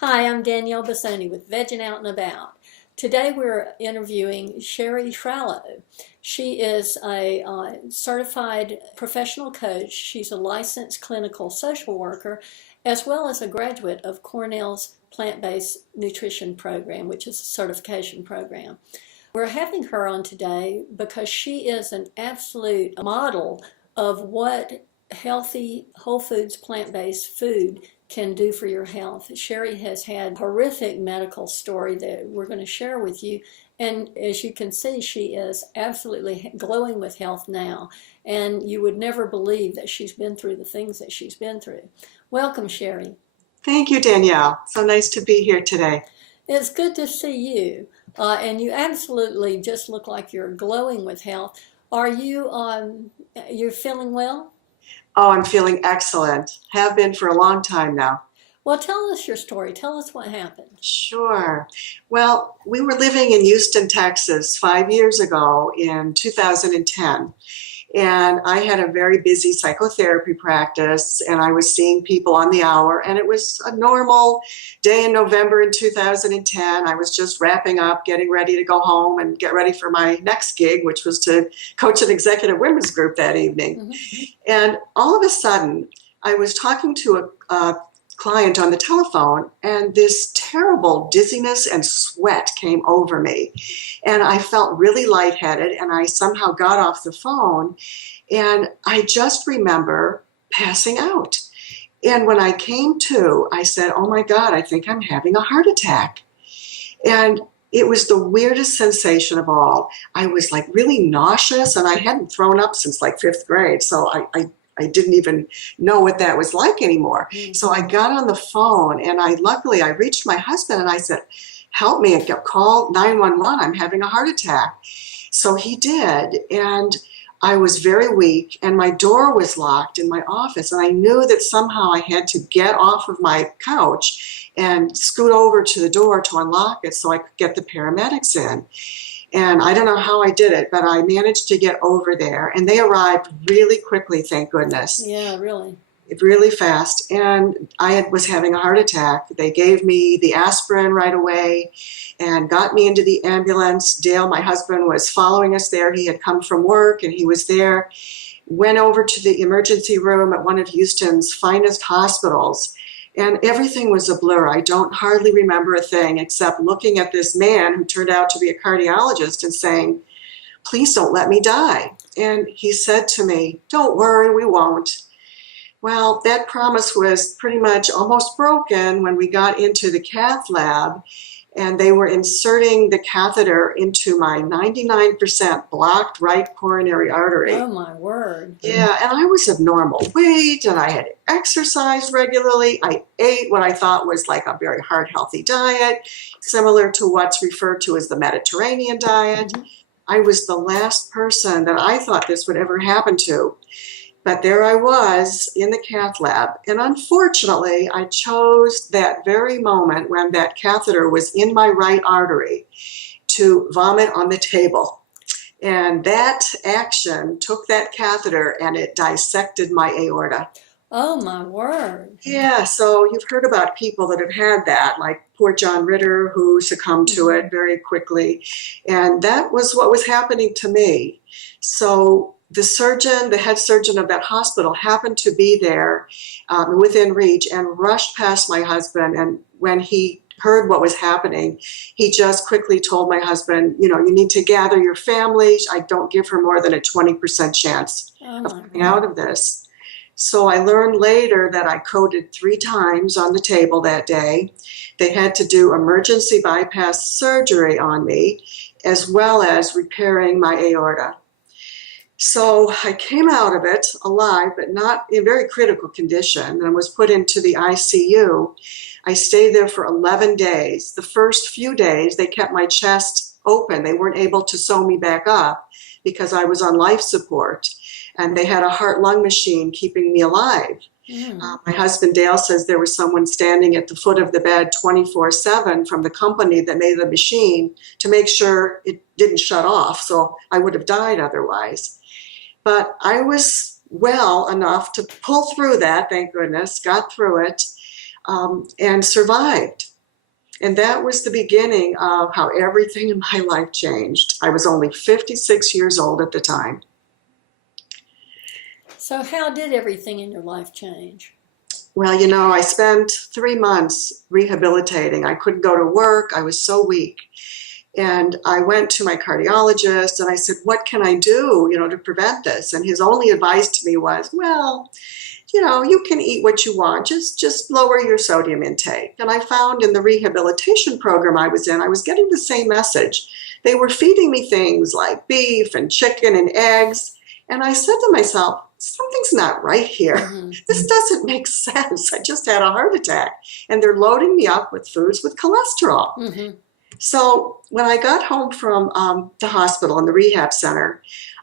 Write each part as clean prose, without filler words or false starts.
Hi, I'm Danielle Bassoni with Vegging Out and About. Today we're interviewing Sherry Shrallow. She is a certified professional coach. She's a licensed clinical social worker, as well as a graduate of Cornell's plant-based nutrition program, which is a certification program. We're having her on today because she is an absolute model of what healthy, whole foods, plant-based food can do for your health. Sherry has had a horrific medical story that we're going to share with you. And as you can see, she is absolutely glowing with health now. And you would never believe that she's been through the things that she's been through. Welcome, Sherry. Thank you, Danielle. So nice to be here today. It's good to see you. And you absolutely just look like you're glowing with health. Are you you're feeling well? Oh, I'm feeling excellent. Have been for a long time now. Well, tell us your story. Tell us what happened. Sure. Well, we were living in Houston, Texas 5 years ago in 2010. And I had a very busy psychotherapy practice, and I was seeing people on the hour. And it was a normal day in November in 2010. I was just wrapping up, getting ready to go home and get ready for my next gig, which was to coach an executive women's group that evening. Mm-hmm. And all of a sudden, I was talking to a client on the telephone, and this terrible dizziness and sweat came over me. And I felt really lightheaded, and I somehow got off the phone, and I just remember passing out. And when I came to, I said, "Oh my God, I think I'm having a heart attack." And it was the weirdest sensation of all. I was like really nauseous, and I hadn't thrown up since like fifth grade. So I didn't even know what that was like anymore. So I got on the phone, and luckily I reached my husband, and I said, "Help me, and call 911. I'm having a heart attack." So he did, and I was very weak, and my door was locked in my office, and I knew that somehow I had to get off of my couch and scoot over to the door to unlock it so I could get the paramedics in. And I don't know how I did it, but I managed to get over there, and they arrived really quickly, thank goodness. Yeah, really. Really fast, and was having a heart attack. They gave me the aspirin right away and got me into the ambulance. Dale, my husband, was following us there. He had come from work, and he was there. Went over to the emergency room at one of Houston's finest hospitals, and everything was a blur. I don't hardly remember a thing except looking at this man who turned out to be a cardiologist and saying, "Please don't let me die." And he said to me, "Don't worry, we won't." Well, that promise was pretty much almost broken when we got into the cath lab, and they were inserting the catheter into my 99% blocked right coronary artery. Oh, my word. Yeah, and I was of normal weight, and I had exercised regularly. I ate what I thought was like a very heart healthy diet, similar to what's referred to as the Mediterranean diet. Mm-hmm. I was the last person that I thought this would ever happen to. But there I was in the cath lab, and unfortunately, I chose that very moment when that catheter was in my right artery to vomit on the table. And that action took that catheter and it dissected my aorta. Oh, my word. Yeah, so you've heard about people that have had that, like poor John Ritter, who succumbed to it very quickly. And that was what was happening to me. So the surgeon, the head surgeon of that hospital, happened to be there within reach and rushed past my husband. And when he heard what was happening, he just quickly told my husband, "You need to gather your family. I don't give her more than a 20% chance of coming out of this." So I learned later that I coded 3 times on the table that day. They had to do emergency bypass surgery on me, as well as repairing my aorta. So I came out of it alive, but not in very critical condition, and was put into the ICU. I stayed there for 11 days. The first few days, they kept my chest open. They weren't able to sew me back up because I was on life support, and they had a heart-lung machine keeping me alive. My husband, Dale, says there was someone standing at the foot of the bed 24/7 from the company that made the machine to make sure it didn't shut off, so I would have died otherwise. But I was well enough to pull through that, thank goodness, got through it, and survived. And that was the beginning of how everything in my life changed. I was only 56 years old at the time. So how did everything in your life change? Well, I spent 3 months rehabilitating. I couldn't go to work. I was so weak. And I went to my cardiologist and I said, what can I do, to prevent this? And his only advice to me was, well, you can eat what you want, just lower your sodium intake. And I found in the rehabilitation program I was in, I was getting the same message. They were feeding me things like beef and chicken and eggs. And I said to myself, something's not right here. Mm-hmm. This doesn't make sense. I just had a heart attack. And they're loading me up with foods with cholesterol. Mm-hmm. So when I got home from the hospital and the rehab center,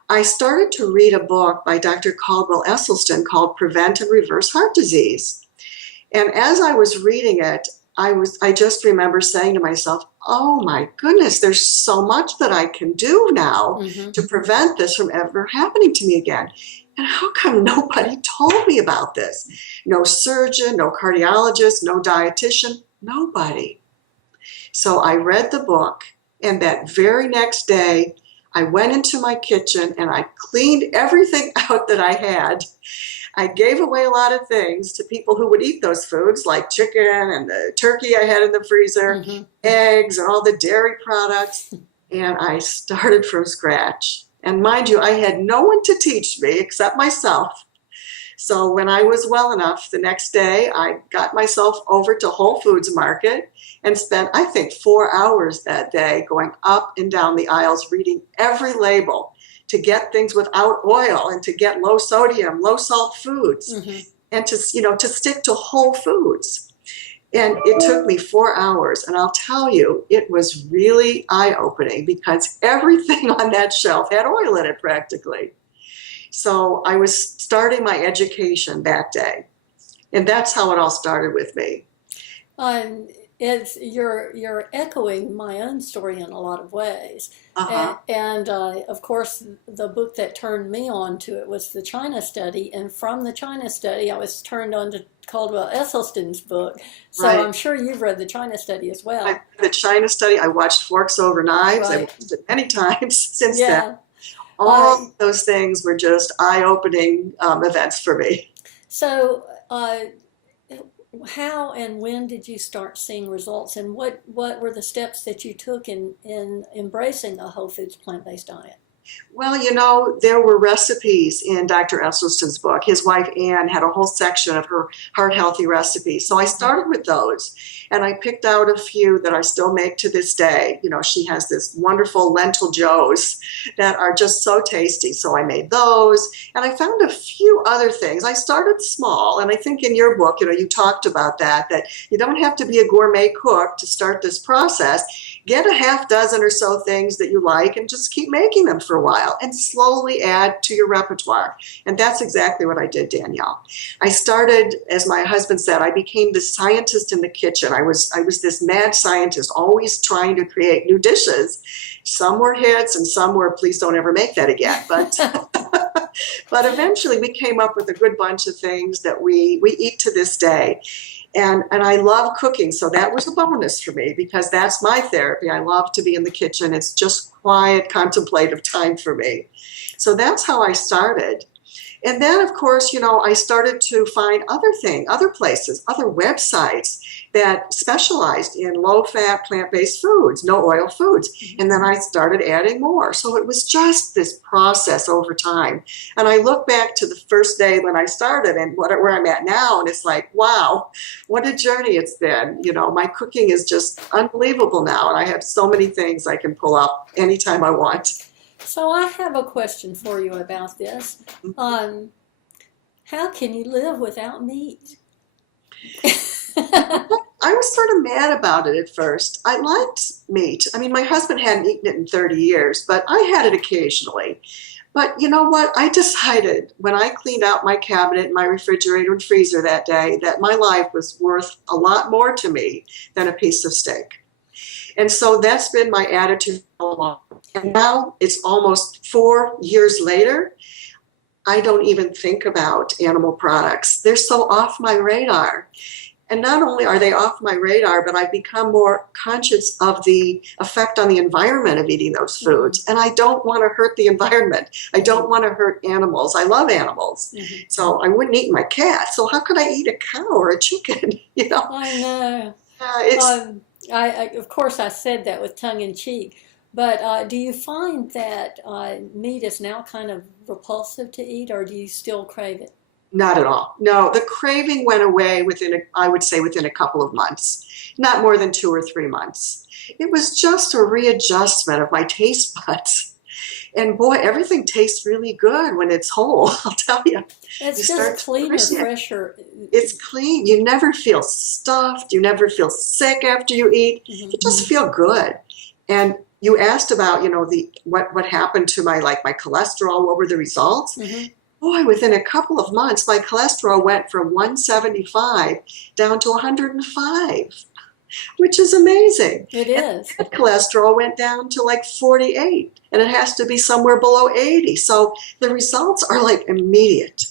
I started to read a book by Dr. Caldwell Esselstyn called Prevent and Reverse Heart Disease. And as I was reading it, I just remember saying to myself, oh my goodness, there's so much that I can do now Mm-hmm. to prevent this from ever happening to me again. And how come nobody told me about this? No surgeon, no cardiologist, no dietitian, nobody. So I read the book, and that very next day, I went into my kitchen and I cleaned everything out that I had. I gave away a lot of things to people who would eat those foods, like chicken and the turkey I had in the freezer, Mm-hmm. eggs and all the dairy products. And I started from scratch. And mind you, I had no one to teach me except myself. So when I was well enough, the next day, I got myself over to Whole Foods Market and spent, I think, 4 hours that day going up and down the aisles, reading every label to get things without oil and to get low sodium, low salt foods, Mm-hmm. and to stick to whole foods. And it took me 4 hours. And I'll tell you, it was really eye-opening because everything on that shelf had oil in it practically. So I was starting my education that day. And that's how it all started with me. You're echoing my own story in a lot of ways, Uh-huh. and of course the book that turned me on to it was the China study, and from the China study I was turned on to Caldwell Esselstyn's book. So Right. I'm sure you've read the China study as well. The China study, I watched Forks Over Knives. I Right. watched it many times since then. Yeah. All those things were just eye-opening events for me. So how and when did you start seeing results, and what were the steps that you took in embracing a whole foods plant-based diet? Well, there were recipes in Dr. Esselstyn's book. His wife, Anne, had a whole section of her heart-healthy recipes. So I started with those, and I picked out a few that I still make to this day. She has this wonderful lentil joes that are just so tasty. So I made those, and I found a few other things. I started small, and I think in your book, you talked about that you don't have to be a gourmet cook to start this process. Get a half dozen or so things that you like and just keep making them for a while and slowly add to your repertoire. And that's exactly what I did, Danielle. I started, as my husband said, I became the scientist in the kitchen. I was this mad scientist, always trying to create new dishes. Some were hits and some were, please don't ever make that again. But but eventually we came up with a good bunch of things that we eat to this day. And I love cooking, so that was a bonus for me because that's my therapy. I love to be in the kitchen. It's just quiet, contemplative time for me. So that's how I started. And then, of course, I started to find other places, other websites that specialized in low-fat, plant-based foods, no-oil foods. And then I started adding more. So it was just this process over time. And I look back to the first day when I started and where I'm at now, and it's like, wow, what a journey it's been. My cooking is just unbelievable now, and I have so many things I can pull up anytime I want. So I have a question for you about this. How can you live without meat? I was sort of mad about it at first. I liked meat. I mean, my husband hadn't eaten it in 30 years, but I had it occasionally. But you know what? I decided when I cleaned out my cabinet, my refrigerator and freezer that day, that my life was worth a lot more to me than a piece of steak. And so that's been my attitude all along. And now it's almost 4 years later. I don't even think about animal products. They're so off my radar. And not only are they off my radar, but I've become more conscious of the effect on the environment of eating those foods. And I don't want to hurt the environment. I don't want to hurt animals. I love animals. So I wouldn't eat my cat. So how could I eat a cow or a chicken? You know? I know. It's Of course, I said that with tongue in cheek, but do you find that meat is now kind of repulsive to eat, or do you still crave it? not at all. No, the craving went away I would say within a couple of months, not more than 2 or 3 months. It was just a readjustment of my taste buds. And boy, everything tastes really good when it's whole, I'll tell you. It's You just start to cleaner, appreciate it. fresher. It's clean. You never feel stuffed. You never feel sick after you eat. You just feel good. And you asked about, what happened to my cholesterol, what were the results? Boy, within a couple of months, my cholesterol went from 175 down to 105, which is amazing. It is. And cholesterol went down to like 48, and it has to be somewhere below 80. So the results are like immediate.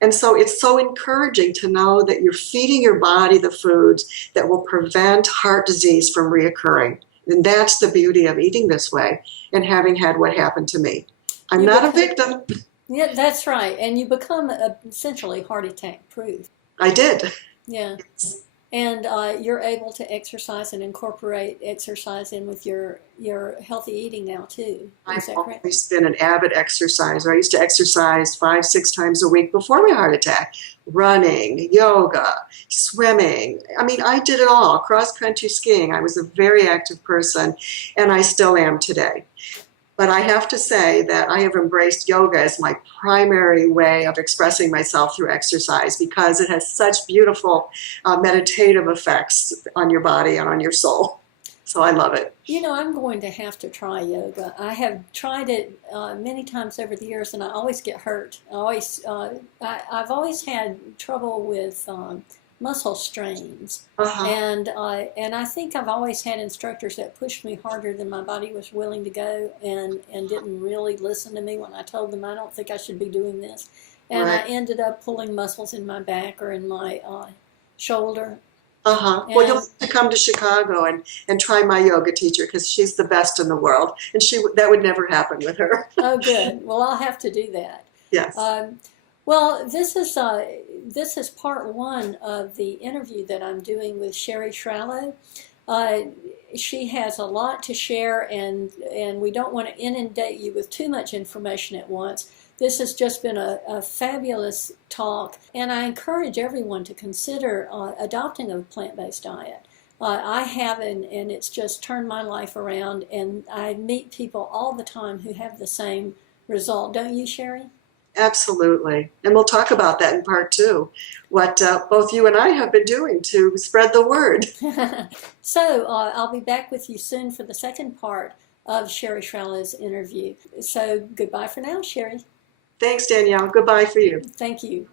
And so it's so encouraging to know that you're feeding your body the foods that will prevent heart disease from reoccurring. And that's the beauty of eating this way and having had what happened to me. I'm not a victim. Yeah, that's right. And you become essentially heart attack proof. I did. Yeah. And you're able to exercise and incorporate exercise in with your healthy eating now too. Is that I've correct? always been an avid exerciser. I used to exercise 5, 6 times a week before my heart attack. Running, yoga, swimming. I mean, I did it all. Cross-country skiing. I was a very active person, and I still am today. But I have to say that I have embraced yoga as my primary way of expressing myself through exercise because it has such beautiful meditative effects on your body and on your soul. So I love it. I'm going to have to try yoga. I have tried it many times over the years, and I always get hurt. I've always had trouble with muscle strains, and I think I've always had instructors that pushed me harder than my body was willing to go, and didn't really listen to me when I told them I don't think I should be doing this, and Right. I ended up pulling muscles in my back or in my shoulder. Well, you'll have to come to Chicago and try my yoga teacher because she's the best in the world, and that would never happen with her. Oh, good. Well, I'll have to do that. Yes. Well, this is part one of the interview that I'm doing with Sherry Shrallow. She has a lot to share, and we don't want to inundate you with too much information at once. This has just been a fabulous talk, and I encourage everyone to consider adopting a plant-based diet. I have, and it's just turned my life around, and I meet people all the time who have the same result. Don't you, Sherry? Absolutely. And we'll talk about that in part 2, what both you and I have been doing to spread the word. So I'll be back with you soon for the second part of Sherry Shrallow's interview. So goodbye for now, Sherry. Thanks, Danielle. Goodbye for you. Thank you.